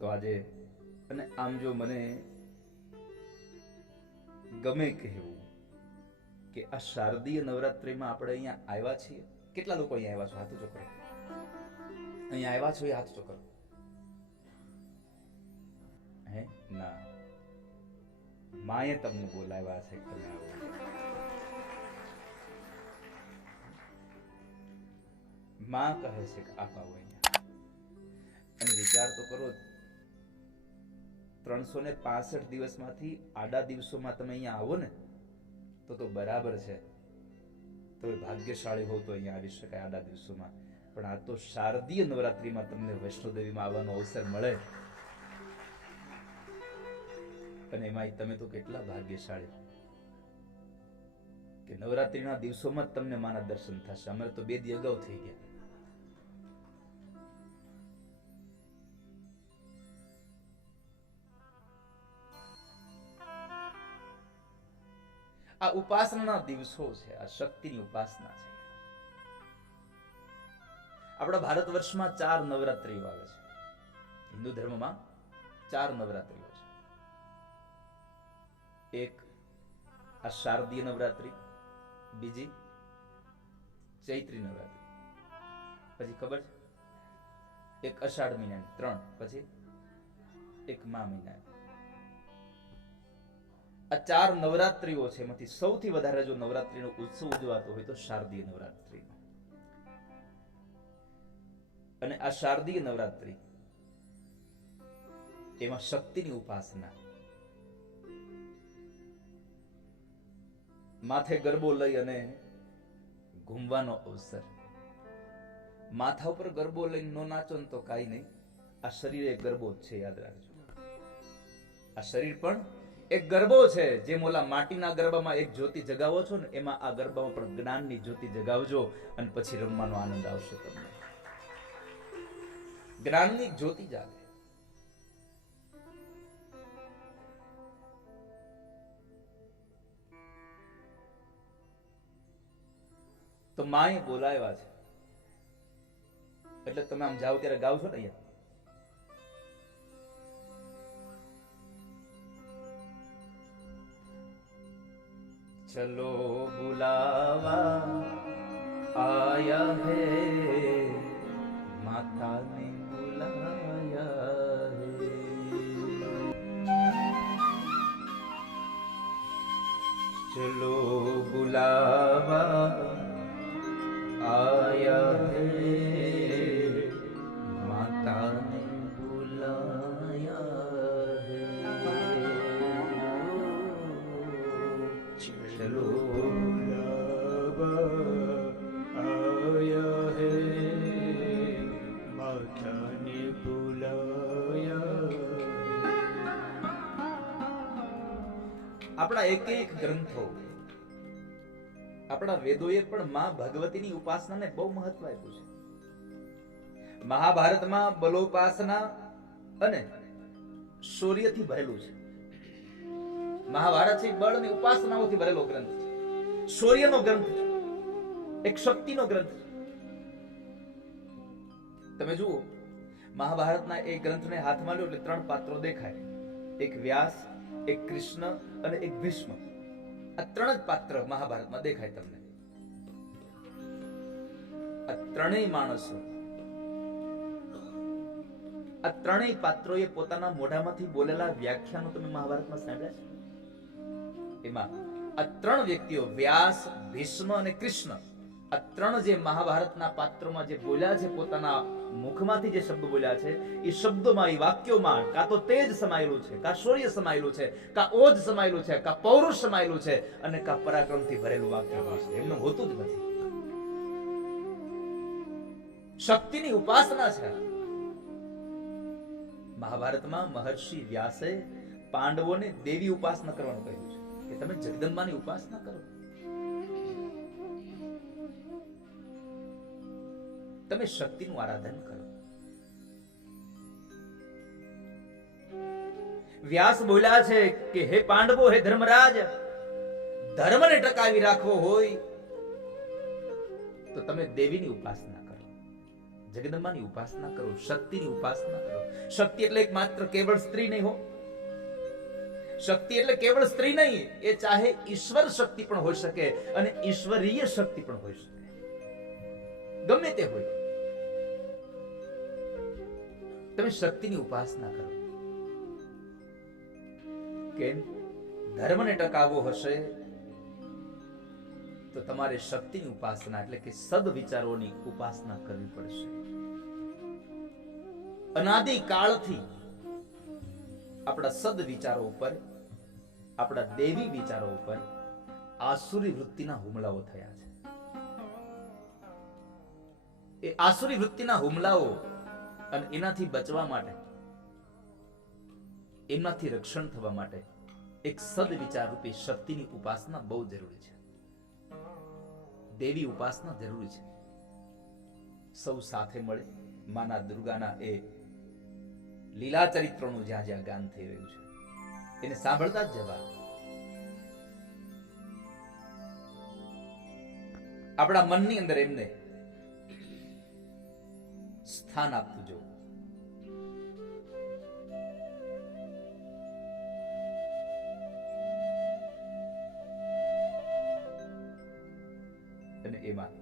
તો આજે અને આમ જો મને ગમે કહેવું કે આ શારદીય નવરાત્રિમાં આપણે અહીંયા આવ્યા છીએ. કેટલા લોકો અહીંયા આવ્યા છો? હાથ ઊંચો કરો. અહીંયા આવ્યા છો એ હાથ ઊંચો કરો. હે ના, માએ તમને બોલાવ્યા છે કે તમે આવો. માં કહે છે કે આપ આવો અહીંયા. અને વિચાર તો કરો, 365 દિવસમાંથી આડા દિવસોમાં તમે અહીંયા આવો ને તો બરાબર છે. તો ભાગ્યશાળી હોવ તો અહીંયા આવી શકાય આડા દિવસોમાં. પણ આ તો શારદીય નવરાત્રિમાં તમને વૈષ્ણોદેવીમાં આવવાનો અવસર મળે, અને એમાં તમે તો કેટલા ભાગ્યશાળી કે નવરાત્રિના દિવસોમાં જ તમને માના દર્શન થશે. અમારે તો 2 દી અગાઉ થઈ ગયા. આ ઉપાસનાના દિવસો છે, આ શક્તિની ઉપાસના છે. આપણા ભારત વર્ષમાં 4 નવરાત્રીઓ આવે છે. હિન્દુ ધર્મમાં 4 નવરાત્રીઓ છે. એક આ શારદીય નવરાત્રી, બીજી ચૈત્રી નવરાત્રી, પછી ખબર છે એક અષાઢ મહિનાની, 3, પછી એક મા મહિના. આ 4 નવરાત્રીઓ છે. એમાંથી સૌથી વધારે જો નવરાત્રીનો ઉત્સવ ઉજવાતો હોય તો શારદીય નવરાત્રીનો. અને આ શારદીય નવરાત્રી એમાં શક્તિની ઉપાસના. માથે ગરબો લઈ અને ઘૂમવાનો અવસર. માથા ઉપર ગરબો લઈને નો નાચો ને તો કાઈ નહીં. આ શરીર એક ગરબો જ છે, યાદ રાખજો. આ શરીર પણ એક ગરબો છે. જેમ ઓલા માટીના ગરબામાં એક જ્યોતિ જગાવો છો ને, એમાં આ ગરબામાં પણ જ્ઞાનની જ્યોતિ જગાવજો અને પછી રમવાનો આનંદ આવશે તમને. જ્ઞાનની જ્યોતિ જાગે. તો માએ બોલાવ્યા છે એટલે તમે આમ જાઓ ત્યારે ગાવ છો ને અહીંયા. चलो बुलावा आया है, माता ने बुलाया है. चलो बुलावा आया है, माता ने बुलाया है. चलो આપણા એક ગ્રંથો, આપણા વેદોએ પણ માં ભગવતીની ઉપાસનાને બહુ મહત્વ આપ્યું છે. મહાભારતમાં બલોપાસના અને શૌર્યથી ભરેલું છે. મહાભારત છે બળની ઉપાસનાઓથી ભરેલો ગ્રંથ છે. શૌર્યનો ગ્રંથ છે, એક શક્તિનો ગ્રંથ છે. તમે જુઓ, મહાભારતના એક ગ્રંથને હાથમાં લો એટલે 3 પાત્રો દેખાય. એક વ્યાસ, એક કૃષ્ણ અને એક ભીષ્મ. આ 3 જ પાત્ર મહાભારતમાં દેખાય તમને. આ 3 માણસો, આ 3 પાત્રોએ પોતાના મોઢામાંથી બોલેલા વ્યાખ્યાનો તમે મહાભારતમાં સાંભળ્યા છે? એમાં આ 3 વ્યક્તિઓ, વ્યાસ, ભીષ્મ અને કૃષ્ણ, આ 3 જે મહાભારતના પાત્રોમાં જે બોલ્યા છે, પોતાના મુખમાંથી જે શબ્દ બોલ્યા છે, એ શબ્દોમાં, એ વાક્યોમાં કાં તો તેજ સમાયેલું છે, કાં શૌર્ય સમાયેલું છે, કાં ઓજ સમાયેલું છે, કાં પૌરુષ સમાયેલું છે, અને કાં પરાક્રમથી ભરેલું વાક્ય છે. એમનું હોતું જ નથી. શક્તિની ઉપાસના છે. મહાભારતમાં મહર્ષિ વ્યાસે પાંડવોને દેવી ઉપાસના કરવાનું કહ્યું છે કે તમે જગદંબાની ઉપાસના કરો, તમે શક્તિનું આરાધન કરો. વ્યાસ બોલ્યા છે કે હે પાંડવો, હે ધર્મરાજ, ધર્મને ટકાવી રાખવો હોય તો તમે દેવીની ઉપાસના કરો, જગદંબાની ઉપાસના કરો, શક્તિની ઉપાસના કરો. શક્તિ એટલે એક માત્ર કેવળ સ્ત્રી નહીં હો. શક્તિ એટલે કેવળ સ્ત્રી નહીં, એ ચાહે ઈશ્વર શક્તિ પણ હોઈ શકે અને ઈશ્વરીય શક્તિ પણ હોઈ શકે, ગમે તે હોય. તમે શક્તિની ઉપાસના કરો. કેમ? ધર્મને ટકાવવો હશે તો તમારે શક્તિની ઉપાસના એટલે કે સદવિચારોની ઉપાસના કરવી પડશે. અનાદિ કાળથી આપણા સદવિચારો ઉપર, આપણા દેવી વિચારો ઉપર આસુરી વૃત્તિના હુમલાઓ થયા છે. એ આસુરી વૃત્તિના હુમલાઓ અને એનાથી બચવા માટે, એમાંથી રક્ષણ થવા માટે એક સદવિચાર રૂપી શક્તિની ઉપાસના બહુ જરૂરી છે. દેવી ઉપાસના જરૂરી છે. સૌ સાથે મળે માના દુર્ગાના એ લીલા ચરિત્રોનું જ્યાં જ્યાં ગાન થઈ રહ્યું છે એને સાંભળતા જ જવા. આપણા મનની અંદર એમને સ્થાન આપતું જવું. અને એમાં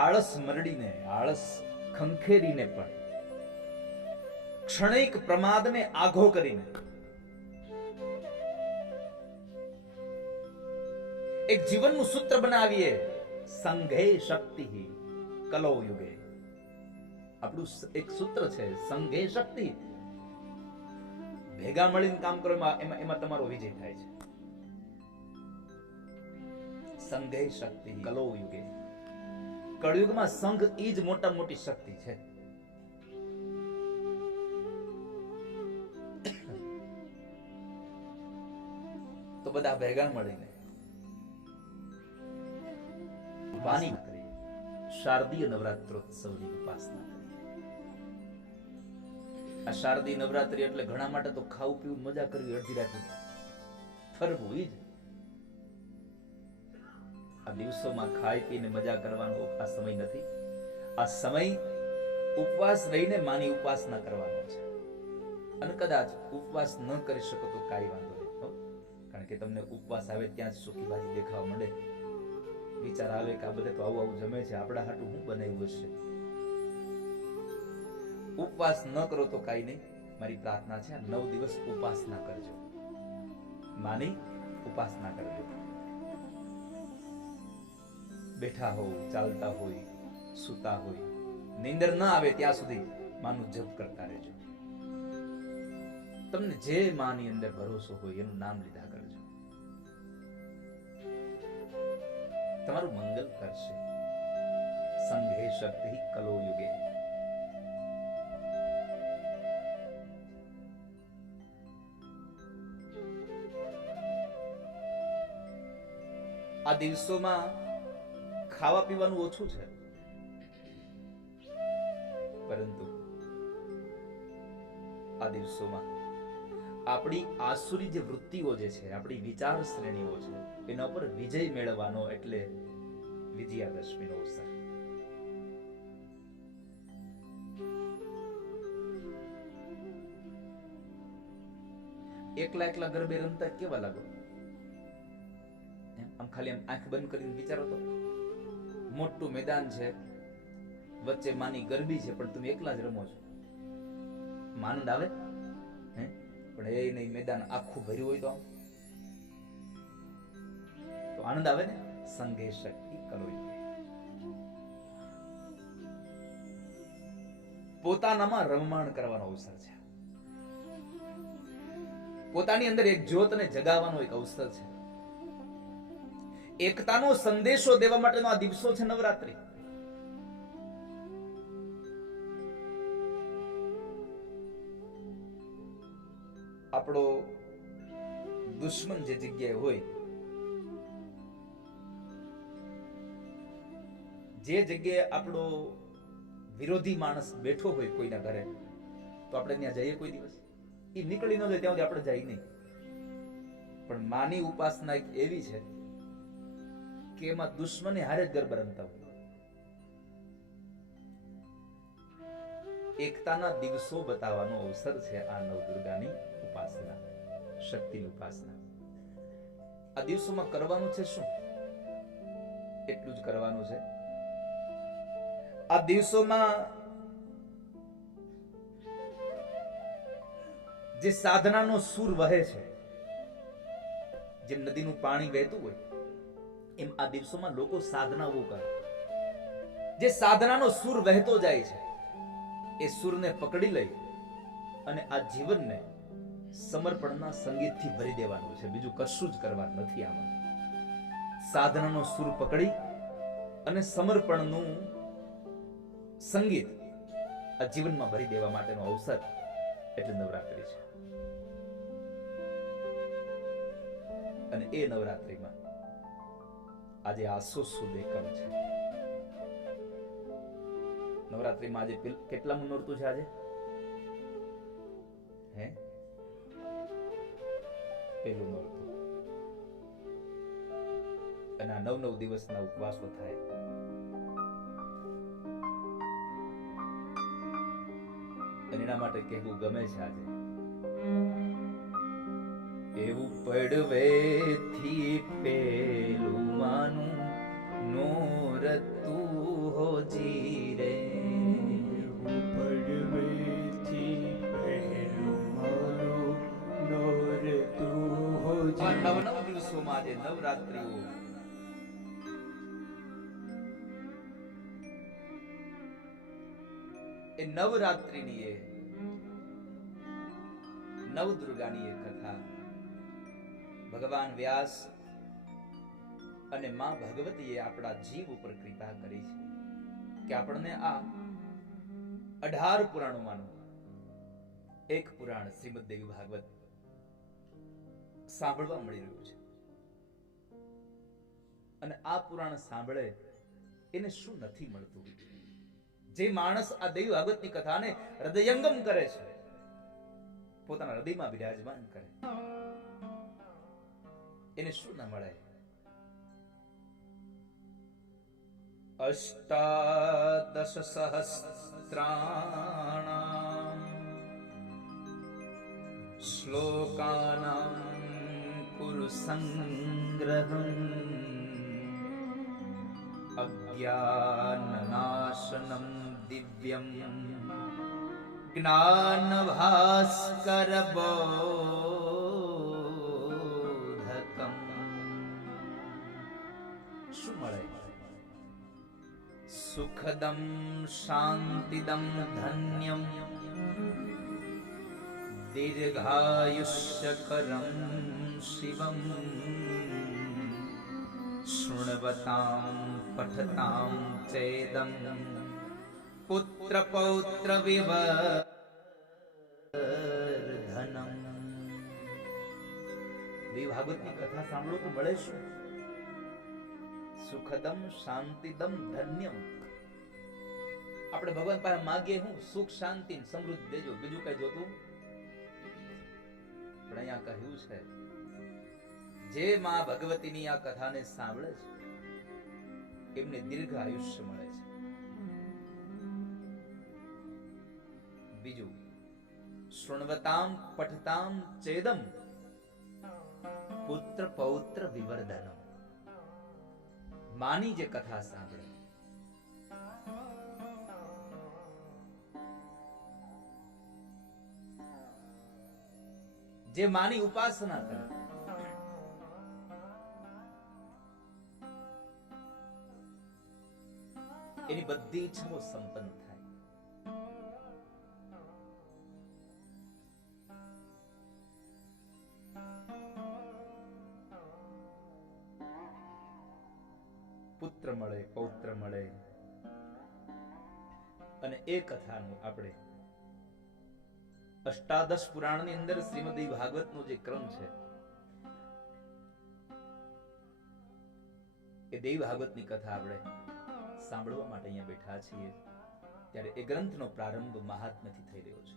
આળસ મરડીને, આળસ ખંખેરીને પણ, ક્ષણિક પ્રમાદને આઘો કરીને એક જીવનનું સૂત્ર બનાવીએ. સંઘે શક્તિ કલો યુગે. આપણું એક સૂત્ર છે, સંઘે શક્તિ. ભેગા મળીને કામ કરો એમાં તમારો વિજય થાય છે. સંઘે શક્તિ કલો યુગે. કળયુગમાં સંઘ ઈ જ મોટા મોટી શક્તિ છે. તો બધા ભેગા મળીને વાણી કરીએ, શારદીય નવરાત્રોત્સવની ઉપાસના કરીએ. આ શારદીય નવરાત્રી એટલે ઘણા માટે તો ખાવું પીવું મજા કરવી, અડધી રાતે ફરવું. ઈ જ આ દિવસોમાં ખાઈ પીને મજા કરવાનો આ સમય નથી. આ સમય ઉપવાસ રહીને માની ઉપાસના કરવાનો છે. અને કદાચ ઉપવાસ ન કરી શકો તો કાંઈ વાંધો નહીં, કારણ કે તમને ઉપવાસ આવે ત્યાં જ સુકી ભાજી દેખાવા માંડે. વિચાર આવે કે આ બધે તો આવું આવું જમે છે, આપણા હાટું હું બનાવ્યું હશે. ઉપવાસ ન કરો તો કાંઈ નહીં. મારી પ્રાર્થના છે, 9 દિવસ ઉપાસના કરજો, માની ઉપાસના કરજો. બેઠા હો, ચાલતા હોય, સૂતા હોય, નીંદર ન આવે ત્યાં સુધી માનું જપ કરતા રહેજો. તમને જે માની અંદર ભરોસો હોય એનું નામ લીધા કરજો. તમારું મંગલ કરશે. સંઘે શક્તિ કલો યુગે. આ દિવસોમાં ખાવા પીવાનું ઓછું છે, પરંતુ આ દિવસોમાં આપણી આસુરી જે વૃત્તિઓ જે છે, આપણી વિચાર શ્રેણીઓ છે, એના પર વિજય મેળવવાનો એટલે વિજયાદશમીનો અવસર. એકલા એકલા ગરબે રમતા કેવા લાગો? આમ ખાલી આમ આંખ બંધ કરીને વિચારો તો, મોટું મેદાન છે, વચ્ચે માની ગરબી છે, પણ તમે એકલા જ રમો છો. આનંદ આવે? પણ એ નહીં, મેદાન આખું ભર્યું હોય તો આનંદ આવે ને. સંઘે શક્તિ કલો યુગે. પોતાનામાં રમમાણ કરવાનો અવસર છે. પોતાની અંદર એક જ્યોતને જગાવવાનો એક અવસર છે. એકતાનો સંદેશો દેવા માટેનો આ દિવસો છે નવરાત્રી. આપણો દુશ્મન જે જગ્યાએ હોય, જે જગ્યાએ આપણો વિરોધી માણસ બેઠો હોય કોઈના ઘરે, તો આપણે ત્યાં જઈએ કોઈ દિવસ? એ નીકળી ન જાય ત્યાં સુધી આપણે જઈએ નહીં. પણ માની ઉપાસના એક એવી છે કે એમાં દુશ્મને હારે જ ગરબા રમતા હોય. એકતાના દિવસો બતાવવાનો અવસર છે આ નવદુર્ગાની ઉપાસના, શક્તિની ઉપાસના. આ દિવસોમાં કરવાનું છે શું? એટલું જ કરવાનું છે. આ દિવસોમાં જે સાધનાનો સૂર વહે છે, જેમ નદીનું પાણી વહેતું હોય એમ આ દિવસોમાં લોકો સાધનાઓ કરે. જે સાધનાનો સૂર વહેતો જાય છે એ સૂરને પકડી લઈ અને આ જીવનને સમર્પણના સંગીતથી ભરી દેવાનું છે. બીજું કશું જ કરવાનું નથી. આમાં સાધનાનો સૂર પકડી અને સમર્પણનું સંગીત આ જીવનમાં ભરી દેવા માટેનો અવસર એટલે નવરાત્રી છે. અને એ નવરાત્રીમાં આજે આસો સુદ એકમ છે. નવરાત્રીમાં આજે કેટલામું નોરતું છે? આજે હે પહેલું નોરતું. અને આ 9 દિવસના ઉપવાસો થાય. અને એના માટે કહેવું ગમે છે આજે, એવું પડવેથી પેલું માનું નોરતું હોજી રે. પડવેથી પહેલું મારું નોરતું હોજી. આ 9 દિવસોમાં આજે નવરાત્રીઓ એ નવરાત્રીની એ નવદુર્ગાની એ કથા ભગવાન વ્યાસ અને માં ભગવતીએ આપણા જીવ ઉપર કૃપા કરી છે કે આપણને આ 18 પુરાણોમાંનું એક પુરાણ શ્રીમદ દેવી ભાગવત સાંભળવા મળી રહ્યું છે. અને આ પુરાણ સાંભળે એને શું નથી મળતું? જે માણસ આ દેવી ભાગવતની કથાને હૃદયંગમ કરે છે, પોતાના હૃદયમાં બિરાજમાન કરે, એને શું ન મળે? અષ્ટાદશ સહસ્ત્રાણામ શ્લોકાનામ કુરુ સંગ્રહમ અજ્ઞાનનાશનમ દિવ્યમ જ્ઞાનભાસ્કર બોધકમ. શું મળે? સુખદમ શાંતિદમ ધન્યમ દીર્ઘાયુષ્યકરમ શિવમ શૃણવતામ પઠતામ ચેદમ પુત્ર પૌત્ર વિવર્ધનમ. દેવી ભાગવતની કથા સાંભળો તો મળે શું? સુખદમ શાંતિદમ ધન્યમ. આપણે ભગવાન પાસે માગીએ હું? સુખ શાંતિ સમૃદ્ધિ દેજો, બીજું કઈ જોતું? પણ અહીંયા કહ્યું છે જે માં ભગવતીની આ કથાને સાંભળે છે એમને દીર્ઘ આયુષ્ય મળે છે. બીજું શૃણવતામ પઠતામ ચેદમ પુત્ર પૌત્ર વિવર્ધનમ. માની જે કથા સાંભળે, જે માની ઉપાસના કરે, એની બધી ઈચ્છાઓ સંપન્ન થાય. પુત્ર મળે, પૌત્ર મળે. અને એ કથાનું આપણે અષ્ટાદશ પુરાણની અંદર શ્રીમદ ભાગવતનો જે ક્રમ છે એ દેવી ભાગવતની કથા આપણે સાંભળવા માટે અહીંયા બેઠા છીએ ત્યારે એ ગ્રંથનો પ્રારંભ મહાત્મ્યથી થઈ રહ્યો છે.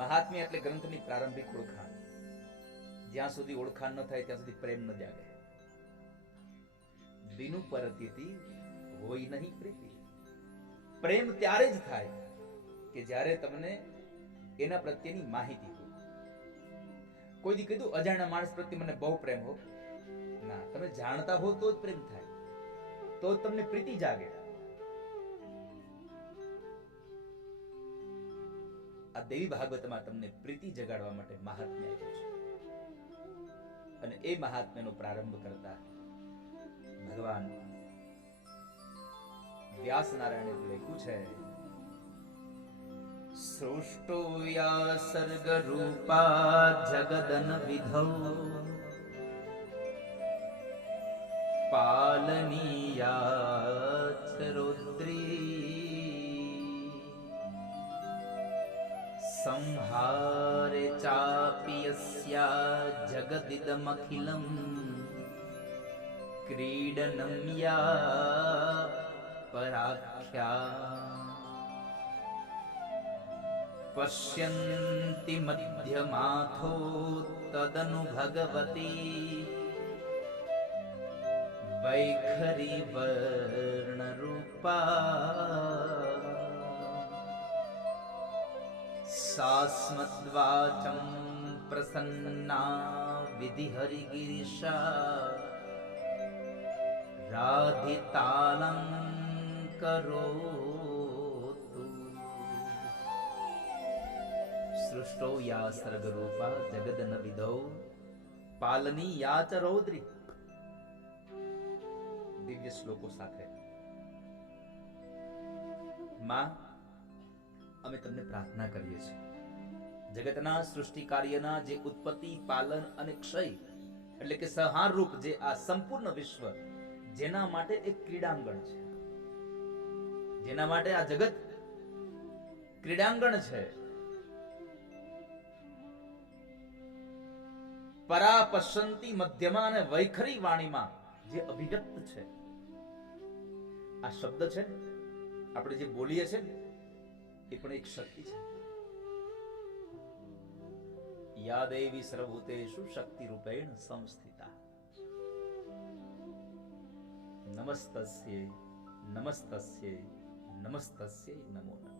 મહાત્મ્ય એટલે ગ્રંથની પ્રારંભિક ઓળખાણ. જ્યાં સુધી ઓળખાણ ન થાય ત્યાં સુધી પ્રેમ ન જાગે. બિનુ પરતીતિ હોય નહીં પ્રીતિ. પ્રેમ ત્યારે જ થાય કે જ્યારે તમને એના પ્રત્યેની માહિતી હોય. કોઈ દી કીધું અજાણ્યા માણસ પ્રત્યે મને બહુ પ્રેમ હો? ના, તમે જાણતા હો તો જ પ્રેમ થાય, તો જ તમને પ્રીતિ જાગે. આ દેવી ભાગવતમાં તમને પ્રીતિ જગાડવા માટે મહાત્મ્ય આપ્યું છે. અને એ મહાત્મ્યનો પ્રારંભ કરતા ભગવાન વ્યાસ નારાયણે લખ્યું છે, સૃષ્ટો યા સર્ગ રૂપા જગદન વિધૌ પાલનીયા ચરોદ્રી સંહારે ચાપી યસ્યા જગદિદમખિલં ક્રીડનમ યા પરાખ્યા પશ્યન્તિ મધ્યમાથો તદનુ ભગવતી વૈખરી વર્ણરૂપા સાસ્મદ્વાચમ પ્રસન્ના વિધિહરિગિરિશા રાધિતાલં કરોતુ. સૃષ્ટો યા સર્ગરૂપા જગદન વિધૌ પાલની યા ચ રૌદ્રી. દિવ્ય શ્લોકો સાથે માં, અમે તમને પ્રાર્થના કરીએ છીએ, જગતના સૃષ્ટિ કાર્યના જે ઉત્પત્તિ, પાલન અને ક્ષય એટલે કે સંહાર રૂપ જે આ સંપૂર્ણ વિશ્વ, જેના માટે એક ક્રીડાંગણ છે, જેના માટે આ જગત ક્રીડાંગણ છે, પરા પશ્યંતી મધ્યમાં અને વૈખરી વાણીમાં જે અભિવ્યક્ત છે. આ શબ્દ છે આપણે જે બોલીએ છે ને, એ પણ એક શક્તિ છે. યા દેવી સર્વભૂતેષુ શક્તિ રૂપેણ સંસ્થિતા. નમસ્તસ્યૈ નમસ્તસ્યૈ નમસ્તસ્યૈ નમો નમઃ.